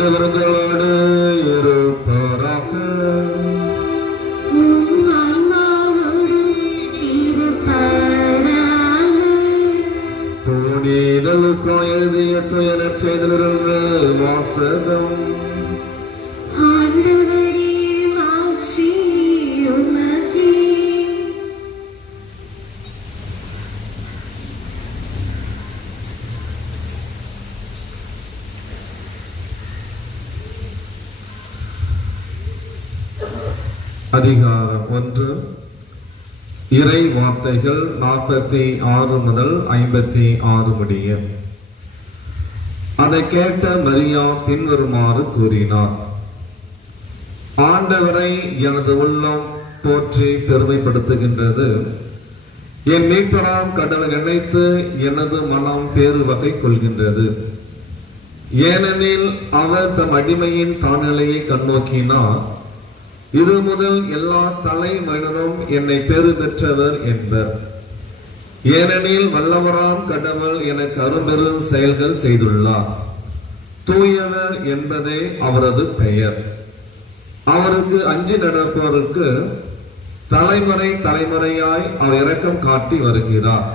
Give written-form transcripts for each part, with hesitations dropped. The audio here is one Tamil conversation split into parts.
ஆண்டவர்களோடு இருப்பாராக. புனிதலுக்காய் எழுதிய துயரச் செய்திலிருந்து வாசகம். அதிகாரம் 1. இறை வார்த்தைகள் 46 முதல் 56 முடிய. அதை கேட்ட மரியா பின்வருமாறு கூறினார்: ஆண்டவரை எனது உள்ளம் போற்றி பெருமைப்படுத்துகின்றது. என் மீட்பராம் கடவுளை நினைத்து எனது மனம் பேறு வகை கொள்கின்றது. ஏனெனில் அவர் தம் அடிமையின் தாழ்நிலையை கண்ணோக்கினார். இது முதல் எல்லா தலைமனிதரும் என்னை பெறு பெற்றவர் என்பர். ஏனெனில் வல்லவராம் கடவுள் எனக்கு அரும்பெரும் செயல்கள் செய்துள்ளார். தூயவர் என்பதே அவரது பெயர். அவருக்கு அஞ்சி நடப்போருக்கு தலைமுறை தலைமுறையாய் அவர் இரக்கம் காட்டி வருகிறார்.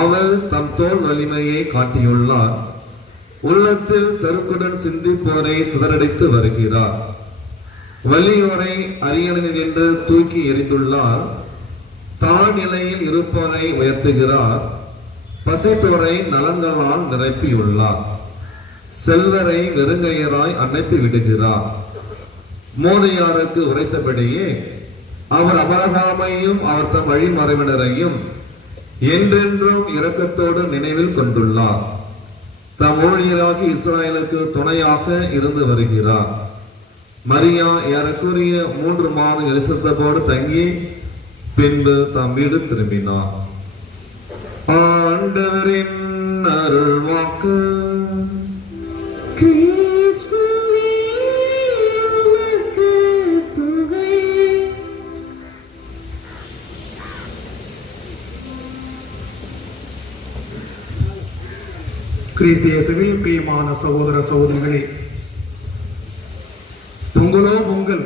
அவர் தம் தோல் வலிமையை காட்டியுள்ளார். உள்ளத்தில் செருக்குடன் சிந்திப்போரை சிதறடித்து வருகிறார். வலியோரை அரியணையில் என்று தூக்கி எறிந்துள்ளார். தாழ்நிலையில் இருப்போரை உயர்த்துகிறார். பசித்தோரை நலன்களால் நிரப்பியுள்ளார். செல்வரை வெறுங்கையராய் அனுப்பி விடுகிறார். மோதையாருக்கு உரைத்தபடியே அவர் அபரகாமையும் அவர் தம் வழிமறைவினரையும் என்றென்றும் இரக்கத்தோடு நினைவில் கொண்டுள்ளார். தம் ஊழியராகி இஸ்ராயலுக்கு துணையாக இருந்து வருகிறார். மரியா ஏறக்குறைய 3 மாதம் எலிசபெத்தோடு தங்கி பின்பு தம் வீடு திரும்பினார். ஆண்டவரின் அருள் வாக்கு. கிறிஸ்து இயேசுவில் பிரியமான சகோதர சகோதரிகளே, பொங்கலோ பொங்கல்,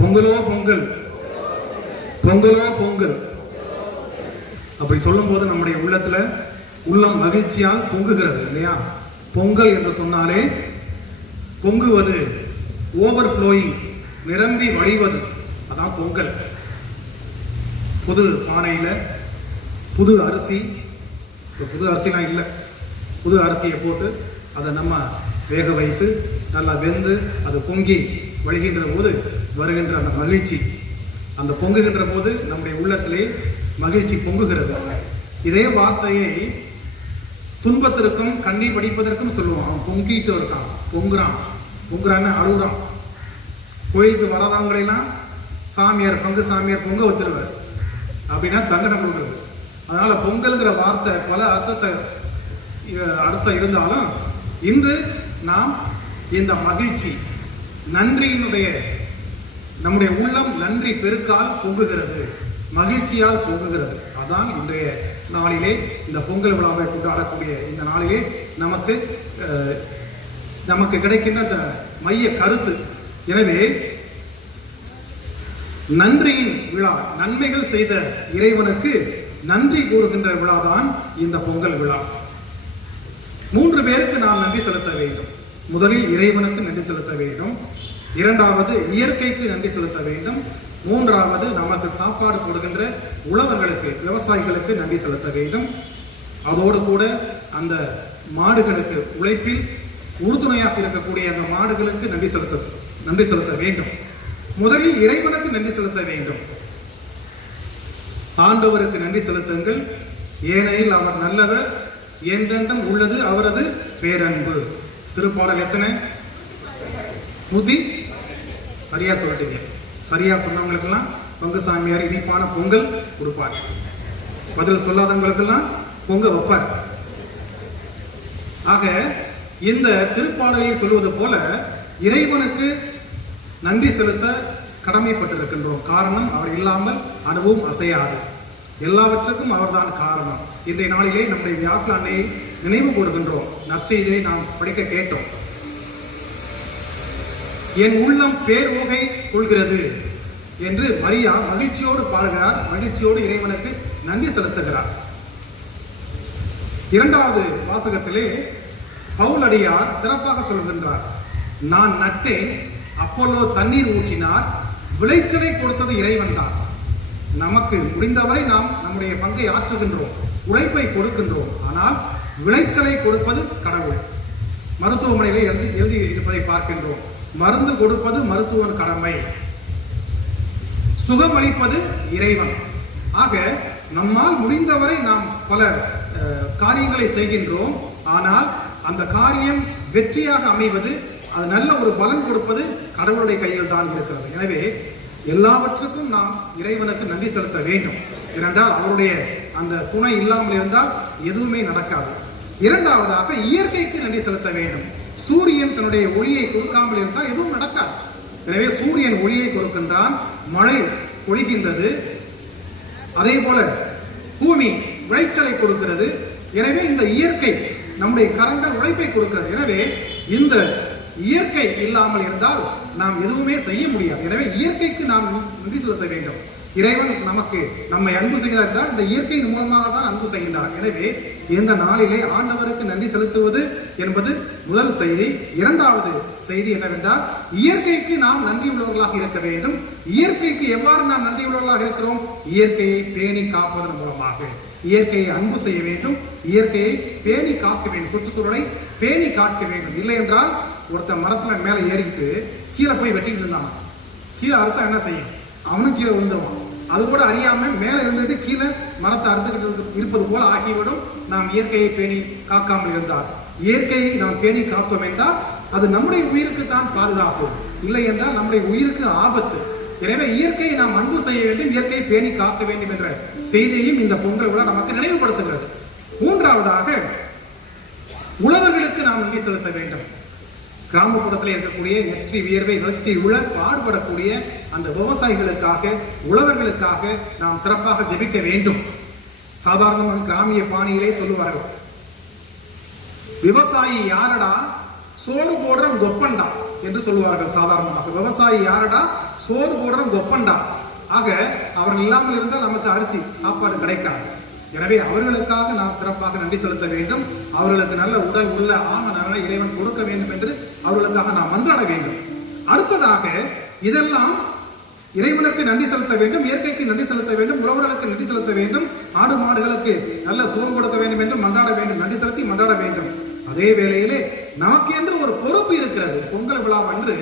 பொங்கலோ பொங்கல், பொங்கலோ பொங்கல் அப்படி சொல்லும் போது நம்முடைய உள்ளம் மகிழ்ச்சியால் பொங்குகிறது இல்லையா? பொங்கல் என்று சொன்னாலே பொங்குவது, ஓவர் ஃப்ளோயிங், நிரம்பி வழிவது, அதான் பொங்கல். புது பானையில புது அரிசி, புது அரிசிலாம் இல்லை, புது அரிசியை போட்டு அதை நம்ம வேக வைத்து நல்லா வெந்து அது பொங்கி வழிகின்ற போது வருகின்ற அந்த மகிழ்ச்சி, அந்த பொங்குகின்ற போது நம்முடைய உள்ளத்திலே மகிழ்ச்சி பொங்குகிறது. இதே வார்த்தையை துன்பத்திற்கும் கண்ணீர் வடிப்பதற்கும் சொல்லுவோம். அவன் பொங்கிட்டு இருக்கான், பொங்குறான்னு அழுகுறான். கோயிலுக்கு வரதாங்களெல்லாம் சாமியார் சாமியார் பொங்க வச்சிருவார் அப்படின்னா தண்டனை கொடுக்குறது. அதனால பொங்கல்ங்கிற வார்த்தை பல அர்த்தம் இருந்தாலும் இன்று நாம் இந்த மகிழ்ச்சி, நன்றியினுடைய, நம்முடைய உள்ளம் நன்றி பெருக்கால் பொங்குகிறது, மகிழ்ச்சியால் பொங்குகிறது. அதான் இன்றைய நாளிலே இந்த பொங்கல் விழாவை கொண்டாடக்கூடிய இந்த நாளிலே நமக்கு கிடைக்கின்ற மைய கருத்து. எனவே நன்றியின் விழா, நன்மைகள் செய்த இறைவனுக்கு நன்றி கூறுகின்ற விழாதான் இந்த பொங்கல் விழா. 3 பேருக்கு நாம் நன்றி செலுத்த வேண்டும். முதலில் இறைவனுக்கு நன்றி செலுத்த வேண்டும், 2வது இயற்கைக்கு நன்றி செலுத்த வேண்டும், 3வது நமக்கு சாப்பாடு கொடுக்கின்ற உழவர்களுக்கு, விவசாயிகளுக்கு நன்றி செலுத்த வேண்டும். அதோடு கூட அந்த மாடுகளுக்கு, உழைப்பில் உறுதுணையாக இருக்கக்கூடிய அந்த மாடுகளுக்கு நன்றி செலுத்த வேண்டும். முதலில் இறைவனுக்கு நன்றி செலுத்த வேண்டும். ஆண்டவருக்கு நன்றி செலுத்துங்கள், ஏனெனில் அவர் நல்லவர், என்றென்றும் உள்ளது அவரது பேரன்பு. திருப்பாடல் எத்தனை? 100. சரியா சொல்லிட்டீங்க. சரியா சொன்னவங்களுக்கெல்லாம் பொங்க சாமியார் இனிப்பான பொங்கல் கொடுப்பார். பதில் சொல்லாதவங்களுக்கெல்லாம் பொங்க வைப்பார். ஆக இந்த திருப்பாடலில் சொல்வது போல இறைவனுக்கு நன்றி செலுத்த கடமைப்பட்டிருக்கின்றோம். காரணம், அவர் இல்லாமல் அணுவும் அசையாது. எல்லாவற்றுக்கும் அவர்தான் காரணம். இன்றைய நாளிலே நம்முடைய வியாக்குல அன்னையை நினைவு கூறுகின்றோம். நற்செய்தியை நாம் படிக்க கேட்டோம். என் உள்ளம் பேருகை கொள்கிறது என்று மரியா மகிழ்ச்சியோடு பாடுகிறார். மகிழ்ச்சியோடு இறைவனுக்கு நன்றி செலுத்துகிறார். இரண்டாவது வாசகத்திலே பவுல் அடியார் சிறப்பாக சொல்கின்றார், நான் நட்டேன், அப்போலோ தண்ணீர் ஊற்றினார், விளைச்சலை கொடுத்தது இறைவன் தான். நமக்கு முடிந்தவரை நாம் நம்முடைய பங்கை ஆற்றுகின்றோம், உழைப்பை கொடுக்கின்றோம். ஆனால் விளைச்சலை கொடுப்பது கடவுள். மருத்துவமனையிலே எழுதி இருப்பதை பார்க்கின்றோம். மருந்து கொடுப்பது மருத்துவன் கடமை, சுகமளிப்பது இறைவன். ஆக நம்மால் முடிந்தவரை நாம் பல காரியங்களை செய்கின்றோம். ஆனால் அந்த காரியம் வெற்றியாக அமைவது, அது நல்ல ஒரு பலன் கொடுப்பது கடவுளுடைய கையில் தான் இருக்கிறது. எனவே எல்லாவற்றுக்கும் நாம் இறைவனுக்கு நன்றி செலுத்த வேண்டும். ஏனென்றால் அவருடைய அந்த துணை இல்லாமல் இருந்தால் எதுவுமே நடக்காது. இரண்டாவதாக இயற்கைக்கு நன்றி செலுத்த வேண்டும். சூரியன் தன்னுடைய ஒளியை கொடுக்காமல் இருந்தால் எதுவும் நடக்காது. எனவே சூரியன் ஒளியை கொடுக்கின்றான், மழை பொழிகின்றது, அதே போல பூமி விளைச்சலை கொடுக்கிறது. எனவே இந்த இயற்கை நம்முடைய கரங்கள் உழைப்பை கொடுக்கிறது. எனவே இந்த இயற்கை இல்லாமல் இருந்தால் நாம் எதுவுமே செய்ய முடியாது. எனவே இயற்கைக்கு நாம் நன்றி செலுத்த வேண்டும். இறைவன் நமக்கு நம்மை அன்பு செய்கிறார் என்றால் இந்த இயற்கையின் மூலமாக தான் அன்பு செய்கிறார். எனவே இந்த நாளிலே ஆண்டவருக்கு நன்றி செலுத்துவது என்பது முதல் செய்தி. இரண்டாவது செய்தி என்னவென்றால் இயற்கைக்கு நாம் நன்றி உள்ளவர்களாக இருக்க வேண்டும். இயற்கைக்கு எவ்வாறு நாம் நன்றி உள்ளவர்களாக இருக்கிறோம்? இயற்கையை பேணி காப்பதன் மூலமாக. இயற்கையை அன்பு செய்ய வேண்டும், இயற்கையை பேணி காக்க வேண்டும், சுற்றுச்சூழலை பேணி காக்க வேண்டும். இல்லை என்றால் ஒருத்தன் மரத்துல மேல ஏறிட்டு கீழே போய் வெட்டிட்டு இருந்தான், கீழே அறுத்தா என்ன செய்யும்? அவனும் கீழே விழுந்துருவான். அது கூட அறியாம மேல இருந்துட்டு கீழே மரத்தை அறுத்துக்கிட்டு இருப்பது போல ஆகிவிடும் நாம் இயற்கையை பேணி காக்காமல் இருந்தால். இயற்கையை நாம் பேணி காத்தோம் என்றால் அது நம்முடைய உயிருக்கு தான் பாதுகாப்பு, இல்லை என்றால் நம்முடைய உயிருக்கு ஆபத்து. எனவே இயற்கையை நாம் அன்பு செய்ய வேண்டும், இயற்கையை பேணி காக்க வேண்டும் என்ற செய்தியையும் இந்த பொங்கல் விழா நமக்கு நினைவுபடுத்துகிறது. மூன்றாவதாக உழவர்களுக்கு நாம் நன்றி செலுத்த வேண்டும். கிராமப்புறத்தில் இருக்கக்கூடிய நெற்றி வியர்வை நிறுத்தி உழ பாடுபடக்கூடிய அந்த விவசாயிகளுக்காக, உழவர்களுக்காக நாம் சிறப்பாக ஜெபிக்க வேண்டும். சாதாரணமாக கிராமிய பாணியிலே சொல்லுவார்கள், விவசாயி யாரடா, சோறு போடுற கொப்பண்டா என்று சொல்லுவார்கள். சாதாரணமாக விவசாயி யாரடா, சோறு போடுற கொப்பண்டா. ஆக அவர்கள் இல்லாமல் இருந்தால் நமக்கு அரிசி சாப்பாடு கிடைக்காது. எனவே அவர்களுக்காக நாம் சிறப்பாக நன்றி செலுத்த வேண்டும். அவர்களுக்கு நல்ல உடல் உள்ள ஆணவ இறைவன் கொடுக்க வேண்டும் என்று அவர்களுக்காக நாம் மன்றாட வேண்டும். அடுத்ததாக இதெல்லாம் இறைவனுக்கு நன்றி செலுத்த வேண்டும், இயற்கைக்கு நன்றி செலுத்த வேண்டும், உழவர்களுக்கு நன்றி செலுத்த வேண்டும், ஆடு மாடுகளுக்கு நல்ல சோறு கொடுக்க வேண்டும் என்று மன்றாட வேண்டும், நன்றி செலுத்தி மன்றாட வேண்டும். அதே வேளையிலே நமக்கு என்று ஒரு பொறுப்பு இருக்கிறது. பொங்கல் விழா அன்று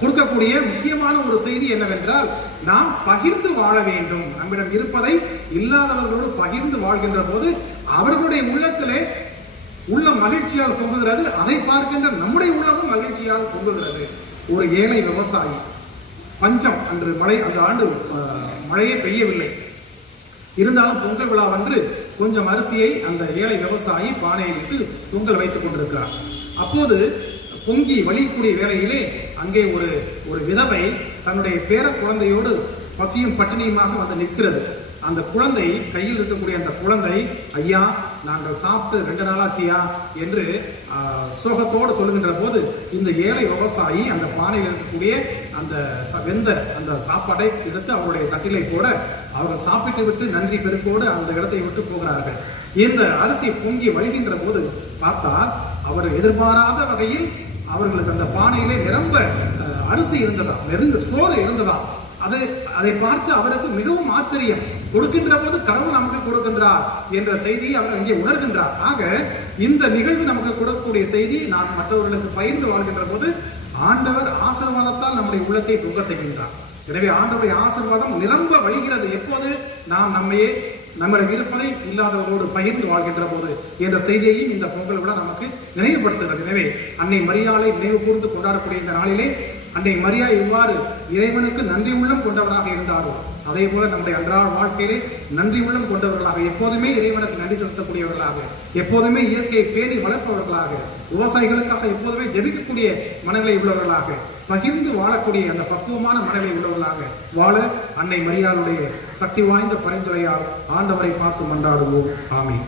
கொடுக்கக்கூடிய முக்கியமான ஒரு செய்தி என்னவென்றால் நாம் பகிர்ந்து வாழ வேண்டும். நம்மிடம் இருப்பதை இல்லாதவர்களோடு பகிர்ந்து வாழ்கின்ற போது அவர்களுடைய உள்ளத்திலே உள்ள மகிழ்ச்சியால் பொங்குகிறது. அதை பார்க்கின்ற நம்முடைய உள்ளமும் மகிழ்ச்சியால் பொங்குகிறது. ஒரு ஏழை விவசாயி, பஞ்சம், அன்று மழை, அந்த ஆண்டு மழையே பெய்யவில்லை, இருந்தாலும் பொங்கல் விழா அன்று கொஞ்சம் அரிசியை அந்த ஏழை விவசாயி பானையில் இட்டு பொங்கல் வைத்துக் கொண்டிருக்கிறார். அப்போது பொங்கி வலியக்கூடிய வேளையிலே அங்கே ஒரு விதவை தன்னுடைய பேர குழந்தையோடு பசியும் பட்டினியுமாக வந்து நிற்கிறது. அந்த குழந்தை, கையில் இருக்கக்கூடிய அந்த குழந்தை, ஐயா நாங்கள் சாப்பிட்டு 2 நாளாச்சியா என்று சோகத்தோடு சொல்லுகின்ற போது இந்த ஏழை விவசாயி அந்த பானையில் இருக்கக்கூடிய அந்த வெந்த அந்த சாப்பாடை எடுத்து அவருடைய தட்டிலை போட அவர்கள் சாப்பிட்டு விட்டு நன்றி பெருக்கோடு அந்த இடத்தை விட்டு போகிறார்கள். இந்த அரிசி பொங்கி வழிகின்ற போது பார்த்தால் அவர் எதிர்பாராத வகையில் அவர்களுக்கு அந்த பானையிலே நிரம்ப அரிசி இருந்ததா, நெருங்க சோறு இருந்ததா. அதை பார்த்து அவருக்கு மிகவும் ஆச்சரியம். கொடுக்கின்ற போது கடவுள் நமக்கு கொடுக்கின்றார் என்ற செய்தியை அவர் இங்கே உணர்கின்றார். ஆக இந்த நிகழ்வு நமக்கு கொடுக்கக்கூடிய செய்தி, நாம் மற்றவர்களுக்கு பகிர்ந்து வாழ்கின்ற போது ஆண்டவர் ஆசீர்வாதத்தால் நம்முடைய உள்ளத்தை பொங்க செய்கின்றார். எனவே ஆண்டவருடைய ஆசீர்வாதம் நிரம்ப வழிகிறது எப்போது நாம் நம்மிடம் இருப்பதை இல்லாதவரோடு பகிர்ந்து வாழ்கின்ற போது என்ற செய்தியையும் இந்த பொங்கல் விழா நமக்கு நினைவுபடுத்துகிறது. எனவே அன்னை மரியாளை நினைவு கூர்ந்து கொண்டாடக்கூடிய இந்த நாளிலே அன்னை மரியா எவ்வாறு இறைவனுக்கு நன்றி உள்ளம் கொண்டவராக இருந்தாரோ அதே போல நம்முடைய அன்றாட வாழ்க்கையிலே நன்றி உள்ளம் கொண்டவர்களாக, எப்போதுமே இறைவனுக்கு நன்றி செலுத்தக்கூடியவர்களாக, எப்போதுமே இயற்கையை பேணி வளர்ப்பவர்களாக, விவசாயிகளுக்காக எப்போதுமே ஜெபிக்கக்கூடிய மனநிலை உள்ளவர்களாக, பகிர்ந்து வாழக்கூடிய அந்த பக்குவமான மனநிலை உள்ளவர்களாக வாழ அன்னை மரியாளுடைய சக்தி வாய்ந்த பரிந்துரையால் ஆண்டவரை பார்த்து மன்றாடுவோம். ஆமென்.